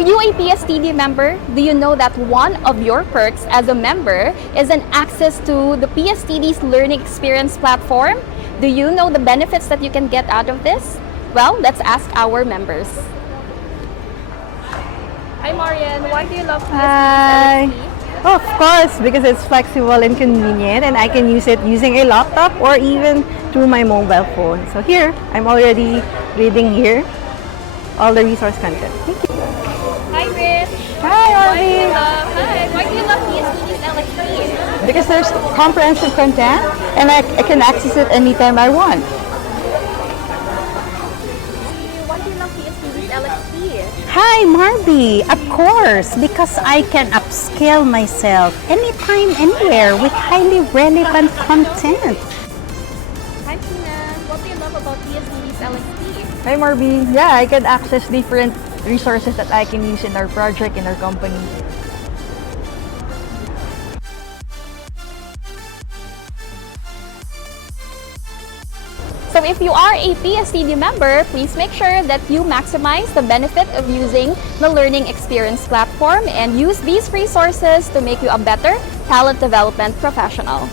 Are you a PSTD member? Do you know that one of your perks as a member is an access to the PSTD's learning experience platform? Do you know the benefits that you can get out of this? Well, let's ask our members. Hi Marian, why do you love Hi. PSTD's LXP? Oh, of course, because it's flexible and convenient and I can use it using a laptop or even through my mobile phone. So here, I'm already reading here all the resource content. Thank you. Hi Rich. Hi, Why do you love PSTD's LXP? Because there's comprehensive content and I can access it anytime I want. Why do you love PSTD's LXP? Hi, Marby. Of course, because I can upscale myself anytime, anywhere with highly relevant content. Hi Tina, what do you love about PSTD's LXP? Hi Marby. Yeah, I can access different resources that I can use in our project, in our company. So if you are a PSTD member, please make sure that you maximize the benefit of using the Learning Experience platform and use these resources to make you a better talent development professional.